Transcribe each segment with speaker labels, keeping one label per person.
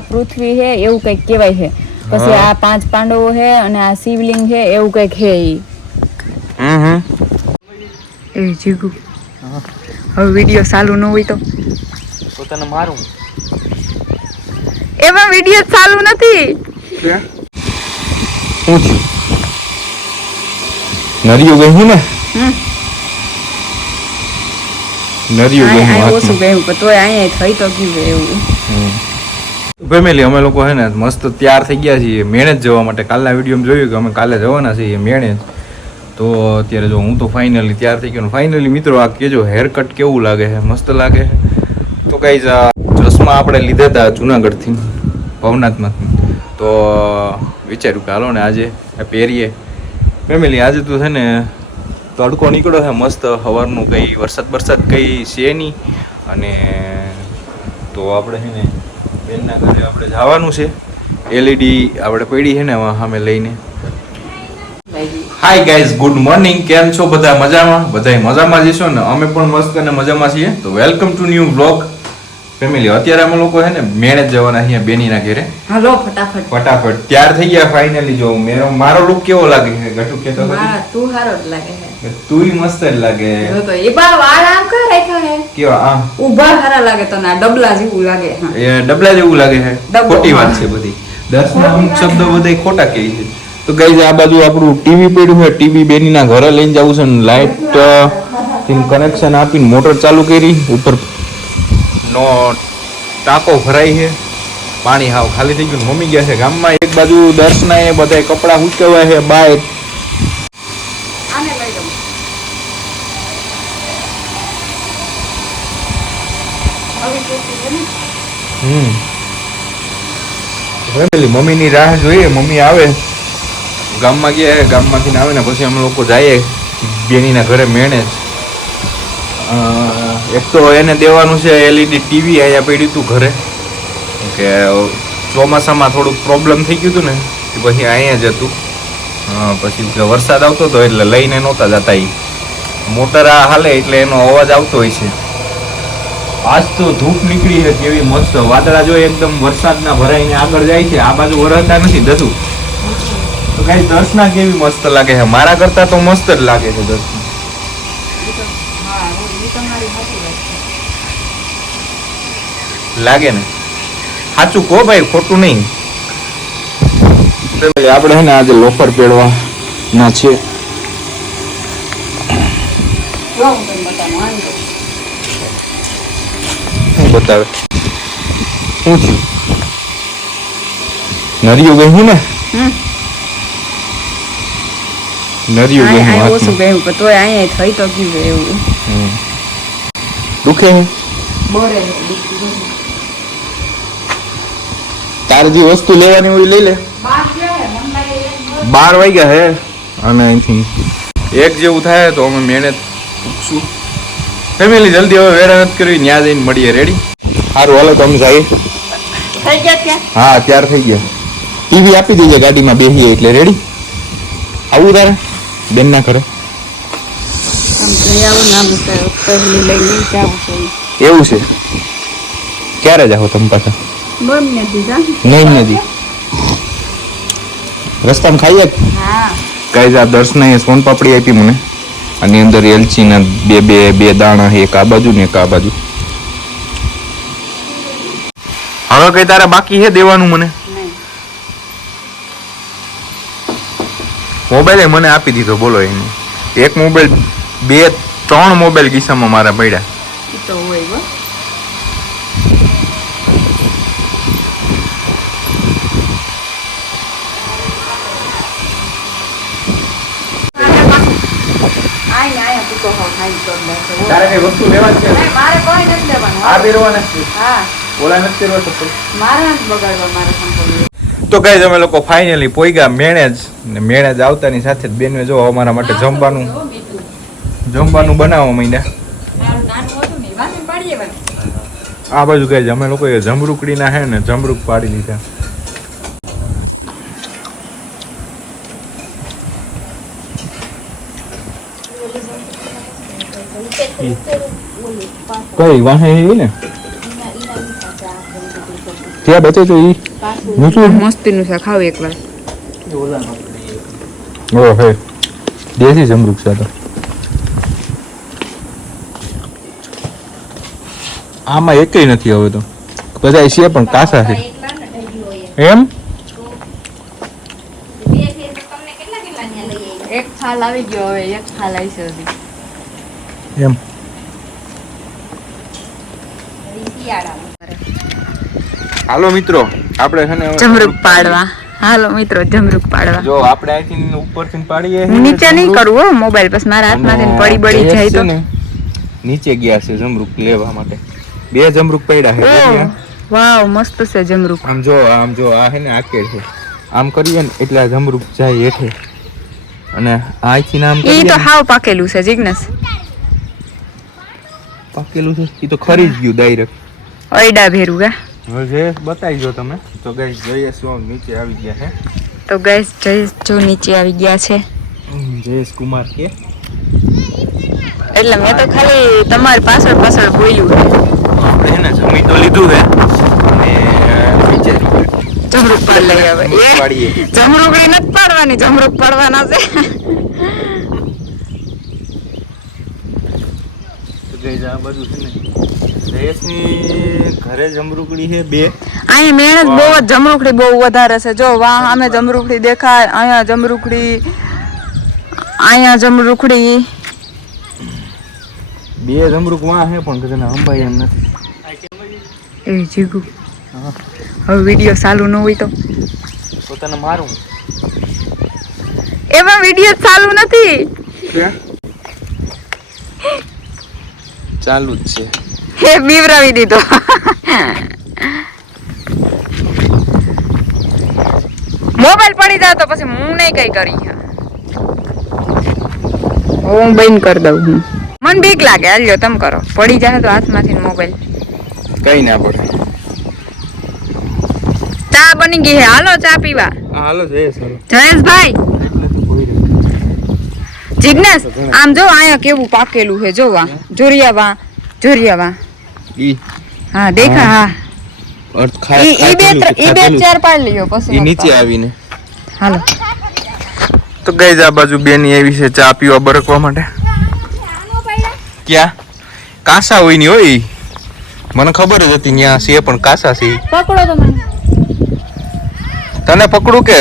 Speaker 1: પૃથ્વી છે એવું કંઈક કહેવાય છે. પછી આ પાંચ પાંડવો છે અને આ શિવલિંગ છે એવું કંઈક છે ઈ. એ જીગુ. હવે વીડિયો ચાલુ ન હોય તો.
Speaker 2: પોતાને મારું.
Speaker 1: એમાં વીડિયો ચાલુ નથી.
Speaker 2: શું થયું નરિયું ગયું ને. નરિયું ગયું
Speaker 1: ઓછું ગયું પણ તોય અહીંયા થઈ તો ગયું એવું.
Speaker 2: ફેમિલી અમે લોકો છે ને મસ્ત તૈયાર થઈ ગયા છીએ. મેણે જ જવા માટે કાલના વિડીયોમાં જોયું કે અમે કાલે જવાના છીએ મેણે જ. તો અત્યારે જો હું તો ફાઇનલી તૈયાર થઈ ગયો ફાઇનલી મિત્રો આ કેજો હેર કટ કેવું લાગે છે? મસ્ત લાગે છે? તો કઈ ચશ્મા આપણે લીધા હતા જુનાગઢથી, ભવનાથમાંથી. તો વિચાર્યું કે હાલો ને આજે પહેરીએ. ફેમિલી આજે તો છે ને તડકો નીકળ્યો છે, મસ્ત સવારનું કંઈ વરસાદ વરસાદ કંઈ છે નહીં. અને તો આપણે છે ને બેનના ઘરે આપણે જવાનું છે. એલઈડી આપણે પડી છે ને સામે લઈને. હાય ગાઈઝ ગુડ મોર્નિંગ કેમ છો? બધા મજામાં? બધા મજામાં જ ને? અમે પણ મસ્ત અને મજામાં છીએ. તો welcome to new blog family અત્યારે અમે લોકો છે ને મેળે જવાના બેની ના ઘેરે.
Speaker 1: હાલો ફટાફટ.
Speaker 2: ફટાફટ. ત્યાર થઈ ગયા ફાઇનલી જો મેરો મારો લુક કેવો લાગે છે? ગટુ કે તો
Speaker 1: તું હારો જ લાગે છે.
Speaker 2: તુંય મસ્ત જ લાગે.
Speaker 1: જો તો એ બા વાળ આમ કર રાખ્યા હે
Speaker 2: કેવો? આમ?
Speaker 1: ઊભા હારા લાગે તો ના ડબલા જેવું લાગે હા.
Speaker 2: એ ડબલા જેવું લાગે છે? ખોટી વાત છે બધી. દસના અમુક શબ્દો બધા ખોટા કહે છે. તો ગઈ આ બાજુ આપણું ટીવી પડ્યું છે ટીવી બેનીના ઘરે લઈને જવું છે ને લાઇટ કનેક્શન આપીને મોટર ચાલુ કરી ઉપર નો ટાંકો ભરાય છે. પાણી હાવ ખાલી થઈ ગયું મમ્મી ગયા છે ગામમાં. એક બાજુ દર્શના એ બધા કપડાં ઉચકવા છે બાય? હમ. ફેમિલી મમ્મીની રાહ જોઈએ. મમ્મી આવે. ગામમાં ગયા ગામમાંથી આવે ને પછી અમે લોકો જઈએ. બેનીના ઘરે મેણે એક તો એને દેવાનું છે એલઈડી ટીવી અહીંયા પડ્યું હતું ઘરે. કે ચોમાસામાં થોડુંક પ્રોબ્લેમ થઈ ગયું હતું ને કે પછી અહીંયા જ હતું. પછી કે વરસાદ આવતો હતો એટલે લઈને નહોતા જતા એ મોટર આ હાલે એટલે એનો અવાજ આવતો હોય છે. આજ તો ધૂપ નીકળી છે કેવી મસ્ત. વાદળા જો એકદમ વરસાદના ભરાઈને આગળ જાય છે આ બાજુ વરસતા નથી દસું. તો કઈ દર્શના કેવી મસ્ત લાગે છે? મારા કરતા તો મસ્ત જ લાગે છે દર્શના
Speaker 1: હા એ તમારી સાચી વાત છે
Speaker 2: લાગે ને? સાચું કહો ભાઈ ખોટું નહીં. આપણે હે ને આજે લોફર પહેરવા ના છે
Speaker 1: બતાવું.
Speaker 2: શું થયું નરિયું ગયું ને?
Speaker 1: હમ.
Speaker 2: નરિયું ગયું
Speaker 1: તોય અહીંયા થઈ તો ગયું એવું.
Speaker 2: દુખે
Speaker 1: બરે
Speaker 2: તારે જે વસ્તુ લેવાની હોય લઈ લે. બાર વાગ્યા હે? અને અહીંથી એક જેવું થાય તો અમે મહેનત પૂછશું. ફેમિલી જલ્દી હવે વેરા નથી કરવી ત્યાં જઈને મળીએ. રેડી સારું હાલો તો અમે જઈએ.
Speaker 1: થઈ ગયા ત્યાં?
Speaker 2: હા ત્યાર થઈ ગયા. ટીવી આપી દઈએ ગાડીમાં બેસીએ એટલે. રેડી આવું તારે? ઘરે.
Speaker 1: આવો ને આમ
Speaker 2: એવું છે? ક્યારે જાઓ તમે પાછા? નહીં નથી રસ્તામાં ખાઈએ ગાઈઝ આ દર્શનાએ સોન પાપડી આપી મને. આની અંદર એલચીના બે બે બે દાણા એક આ બાજુ ને એક આ બાજુ. હવે કઈ તારે બાકી છે દેવાનું મને? મોબાઈલ મને આપી દીધો બોલો એને. એક મોબાઈલ બે ત્રણ મોબાઈલ કિસ્સામાં મારા પડ્યા.
Speaker 1: તો હોય.
Speaker 2: તારે કઈ વસ્તુ લેવાની છે?
Speaker 1: મારે કોઈ નથી લેવાનું
Speaker 2: આ પહેરવાના છે.
Speaker 1: હા.
Speaker 2: ઓલા નથી પહેરવા ચપ્પલ
Speaker 1: મારે નથી બગાડવા મારે સંપૂર્ણ
Speaker 2: તો કઈ અમે લોકો ફાઇનલી પોઈગા મેણેજ જ ને જ આવતાની સાથે જ બેનને જો અમારા માટે જમવાનું. જમવાનું બનાવો માંડ્યા
Speaker 1: ને.
Speaker 2: આ બાજુ કઈ અમે લોકો જમરૂકડીના હે ને જમરૂક પાડી લીધા કઈ વાહે એવી ને? ત્યાં બચે તો ઈ? મીઠું
Speaker 1: મસ્તીનું છે ખાવ એકવાર.
Speaker 2: ઓ હે દેશી જમરૂક છે તો આમાં એક નથી હવે તો. બધા છે પણ કાસા છે. એમ?
Speaker 1: એક થાલ આવી ગયો હવે એક થાલ આવી છે હજી.
Speaker 2: એમ. હાલો મિત્રો આપણે છે ને
Speaker 1: જમરૂક પાડવા. હાલો મિત્રો જમરૂક પાડવા.
Speaker 2: જો આપણે અહીંથી ઉપરથી પાડીએ
Speaker 1: નીચે નહીં કરવું મોબાઈલ બસ મારા હાથમાંથી પડી બળી જાય તો.
Speaker 2: ને, નીચે ગયા છે જમરૂક લેવા માટે. બે જમરૂક પડ્યા છે
Speaker 1: વાવ મસ્ત છે જમરૂક.
Speaker 2: આમ જો આમ જો આ હે ને આકેડ છે. આમ કરીએ ને એટલે જમરૂક જાય હેઠે. અને આથી
Speaker 1: નામ
Speaker 2: એ
Speaker 1: તો હાવ પાકેલું છે જિગ્નેશ.
Speaker 2: પાકેલું છે? એ તો ખરી જ ગયું ડાયરેક્ટ
Speaker 1: અયડા ભેરું કા
Speaker 2: હવે બતાવી જો તમે. તો ગાઈસ જયેશ જો નીચે આવી ગયા છે.
Speaker 1: તો ગાઈસ જયેશ જો નીચે આવી ગયા છે.
Speaker 2: જયેશ કુમાર કે.
Speaker 1: એટલે મેં તો ખાલી તમારી પાછળ પાછળ બોલ્યું
Speaker 2: આપણે છે ને જમી તો લીધું છે અને નીચે
Speaker 1: જમરૂક પાડ લઈ આવે એ
Speaker 2: પાડીએ.
Speaker 1: જમરૂકડી નથી પાડવાની જમરૂક પાડવાના છે.
Speaker 2: ઘરે જમરૂકડી બે?
Speaker 1: અહીં મહેનત બહુ જ જમરૂકડી બહુ વધારે છે. જો વાહ અમે જમરૂકડી દેખાય અહીંયા જમરૂકડી અહીંયા જમરૂકડી.
Speaker 2: બે જમરૂક વાં છે પણ કદાચ અંબાઈ એમ નથી.
Speaker 1: એ જીગુ.
Speaker 2: હા.
Speaker 1: હવે વીડિયો ચાલુ ન હોય તો.
Speaker 2: તો તને મારું.
Speaker 1: એમાં વીડિયો ચાલુ નથી.
Speaker 2: ચાલુ જ છે.
Speaker 1: એ બીવરાવી દીધો. મોબાઈલ પડી જાય તો પછી હું નહીં કઈ કરી. હું બંધ કરી દઉં હું. મને બીક લાગે હાલ્યો તમે કરો. પડી જાય તો હાથમાંથી મોબાઈલ.
Speaker 2: કઈ ના પડે.
Speaker 1: ચા બની ગઈ હે. હાલો ચા પીવા.
Speaker 2: હા હાલો જયેશ
Speaker 1: જયેશભાઈ. જિજ્ઞેસ આમ જો અહીંયા કેવું પાકેલું છે જોવા. જોરિયા વા જોરિયા વા
Speaker 2: ઈ.
Speaker 1: હા દેખા હા.
Speaker 2: અર્થ ખા
Speaker 1: ઈ ઈ બે ઈ બે ચાર પાડ લ્યો પછી
Speaker 2: ઈ નીચે આવીને.
Speaker 1: હાલો.
Speaker 2: તો ગઈ આ બાજુ બેની આવી છે ચા પીવા બરકવા માટે. ક્યાં? કાસા હોયની હોય. મને ખબર જ હતી ત્યાં છે પણ કાસા છે
Speaker 1: પકડો તો મને.
Speaker 2: તને પકડું કે?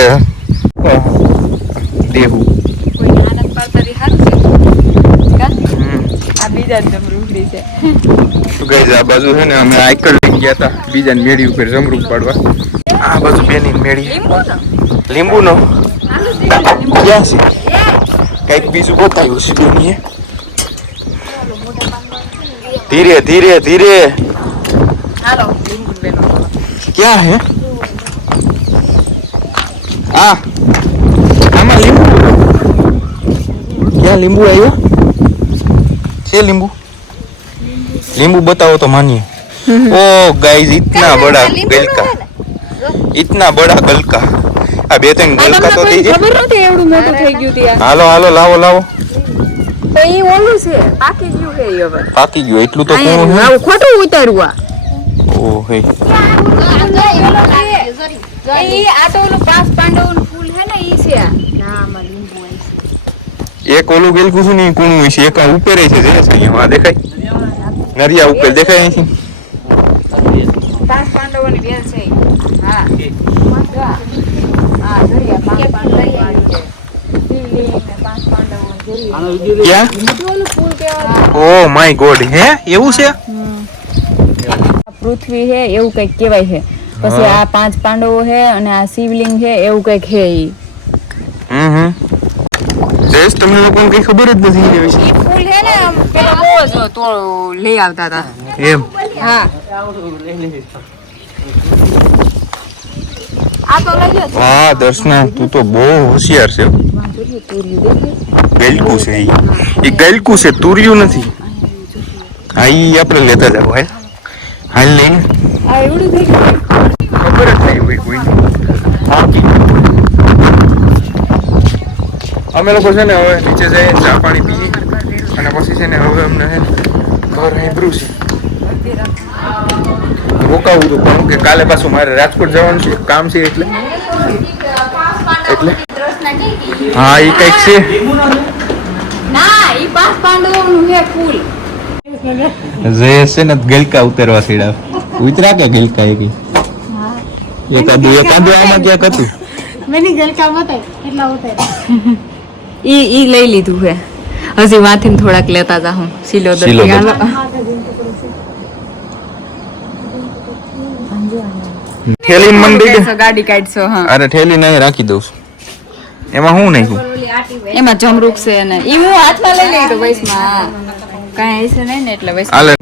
Speaker 1: કા? આ બીજા છે.
Speaker 2: તો ગઈ આ બાજુ છે ને અમે આઈકલ લઈ ગયા હતા બીજા મેળી ઉપર જમરૂક પાડવા આ બાજુ બેની મેળી.
Speaker 1: લીંબુ નો
Speaker 2: લીંબુ નો ક્યાં છે? કંઈક બીજું બતાવ્યું છે બેનીએ. ધીરે ધીરે ધીરે.
Speaker 1: હાલો લીંબુ બેનો
Speaker 2: ક્યાં હે આ આમાં લીંબુ ક્યાં લીંબુ આવ્યો છે લીંબુ લીંબુ બતાવો તો માનીએ ओ गाइस इतना बड़ा गलका इतना बड़ा गलका આ બે ત્રણ ગલકા તો થઈ જાય
Speaker 1: ખબર નથી એવડું મોટું થઈ ગયું ત્યાં
Speaker 2: હાલો હાલો લાવો લાવો
Speaker 1: તો ઈ ઓલું છે પાકી ગયું છે ઈ હવે
Speaker 2: પાકી ગયું એટલું તો
Speaker 1: અહીંયા
Speaker 2: કોણ હે
Speaker 1: આવું ખોટું ઉતાર્યું
Speaker 2: ઓ હે
Speaker 1: આ ઈ આ તો ઓલું પાંચ પાંડવોનું ફૂલ છે ને ઈ છે
Speaker 2: એક ઓલું ગલકું છે નહીં કોણ છે. એક આ છે જે અહીંયા આ દેખાય? નરિયા ઉપર દેખાય અહીંથી
Speaker 1: પાંચ પાંડવોની બેન છે હા. હા જોરિયા પાંચ પાંડવો પાંચ પાંડવો જોરિયા.
Speaker 2: ક્યાં?
Speaker 1: ઓલું ફૂલ કેવા
Speaker 2: ઓ માય ગોડ હે? એવું છે?
Speaker 1: પૃથ્વી છે એવું કંઈક કહેવાય છે. પછી આ પાંચ પાંડવો છે અને આ શિવલિંગ છે એવું કંઈક છે ઈ.
Speaker 2: જયેશ તમને લોકોને કઈ ખબર જ નથી એના વિશે?
Speaker 1: ફૂલ છે ને પેલા બહુ જ તો લઈ આવતા હતા.
Speaker 2: એમ.
Speaker 1: હા.
Speaker 2: હા દર્શના તું તો બહુ હોશિયાર છે. ગલકું છે એ ગલકું છે તુર્યું નથી. હા એ આપણે લેતા જાવ હાલ હાલ લઈને? ખબર જ નહીં હોય કોઈ અમે લોકો છે ને હવે નીચે જઈએ ચા પાણી પીએ. અને પછી છે ને હવે અમને છે ઘર અહીં છે. રોકાવું હતું પણ કે કાલે પાછું મારે રાજકોટ જવાનું છે કામ છે એટલે. એટલે? હા એ કંઈક છે.
Speaker 1: ના એ પાંચ પાંડવોનું છે ફૂલ.
Speaker 2: જે છે ને ગલકા ઉતરવા સીડા. ઉતરા કે ગલકા એકી એકાદું એકાદું આમાં ક્યાંક હતું?
Speaker 3: મેની ગલકા બતાય એટલા ઉતર.
Speaker 1: ઈ ઈ લઈ લીધું હે. હજી વાંથી થોડાક લેતા જા હું. સિલોદર
Speaker 2: સિલોદર. થેલી મંડી
Speaker 1: ગાડી કાઢશો હા.
Speaker 2: અરે થેલી નહીં રાખી દઉં છું. એમાં હું નહીં
Speaker 1: એમાં જમરૂક છે અને ઈ હું હાથમાં લઈ લઈ તો વૈસમાં કાંઈ હશે નહીં ને એટલે વૈસ
Speaker 2: હાલે.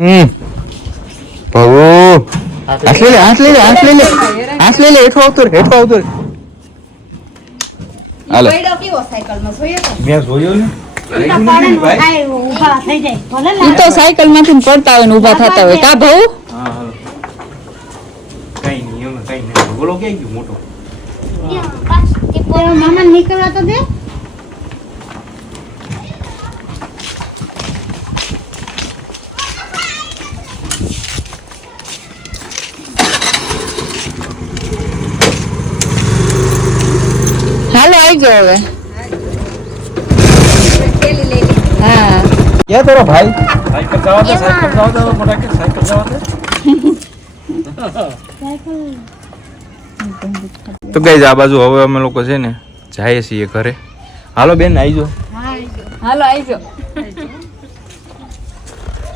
Speaker 2: હાથ લઈ લે હાથ લઈ લે હાથ લઈ લે. હાથ લઈ લે હેઠો આવતો રે હેઠો આવતો રે હાલે.
Speaker 3: કેવો સાયકલમાં? જોઈએ તો.
Speaker 2: મેં જોયો ને.
Speaker 3: પાડે નો થાય ઊભા થઈ જાય. ભલે
Speaker 1: ઈ તો સાયકલમાંથી પડતા હોય ને ઊભા થતા હોય. કા ભાઉ?
Speaker 2: કઈ નહીં કઈ નહીં. બોલો ક્યાં ગયું મોટો?
Speaker 3: મામા નીકળવા તો દે
Speaker 1: હાલો આવી ગયો હવે. હા.
Speaker 2: ક્યાં તારો ભાઈ? તો ગઈ આ બાજુ હવે અમે લોકો છે ને જઈએ છીએ ઘરે. હાલો બેન આવીજો.
Speaker 1: હાલો આવીજો.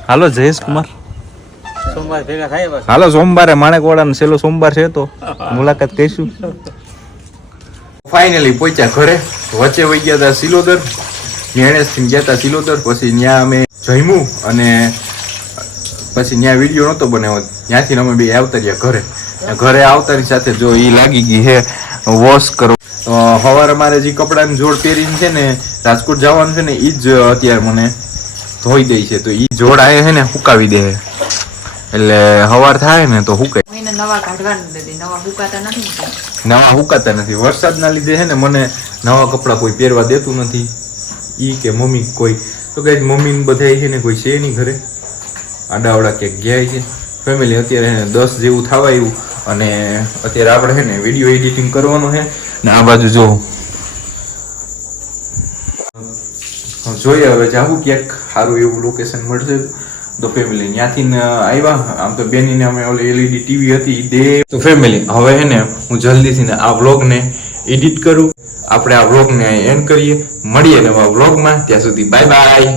Speaker 2: હાલો જયેશ કુમાર. હાલો સોમવારે માણેકવાડા છેલ્લો સોમવાર છે તો મુલાકાત કરીશું. ફાઇનલી પહોંચ્યા ઘરે. વચ્ચે વહી ગયા હતા સિલોદર. ગણેશથી ગયા હતા સિલોદર. પછી ત્યાં અમે જમ્યું અને પછી ત્યાં વીડિયો નહોતો બનાવ્યો. ત્યાંથી અમે બે આવતા રહ્યા ઘરે. ઘરે આવતાની સાથે જો એ લાગી ગઈ હે વોશ કરો. સવારે મારે જે કપડાની જોડ પહેરીને છે ને, રાજકોટ જવાનું છે ને એ જ અત્યારે મને ધોઈ દે છે. તો એ જોડ આવે છે ને સુકાવી દે છે. એટલે હવાર થાય ને તો
Speaker 1: હુકે નવા કાઢવાનું દે નવા હુકાતા નથી
Speaker 2: નવા હુકાતા નથી. વરસાદના લીધે છે ને મને નવા કપડાં કોઈ પહેરવા દેતું નથી. ઈ કે મમ્મી કોઈ તો કઈ મમ્મી બધા છે ને કોઈ છે નહીં ઘરે. આડાવડા ક્યાંક ગયા છે. ફેમિલી અત્યારે ને દસ જેવું થવા આવ્યું. અને અત્યારે આપણે છે ને વીડિયો એડિટિંગ કરવાનું છે. ને આ બાજુ જો. જોઈએ હવે જાવું ક્યાંક સારું એવું લોકેશન મળશે. તો ફેમિલી ત્યાંથી આવ્યા આમ તો બેનીને અમે ઓલી એલઈડી ટીવી હતી દે તો ફેમિલી હવે હે ને, હું જલ્દીથી આ વ્લોગને એડિટ કરું. આપણે આ વ્લોગને એન્ડ કરીએ. મળીએ નવા વ્લોગમાં. ત્યાં સુધી બાય બાય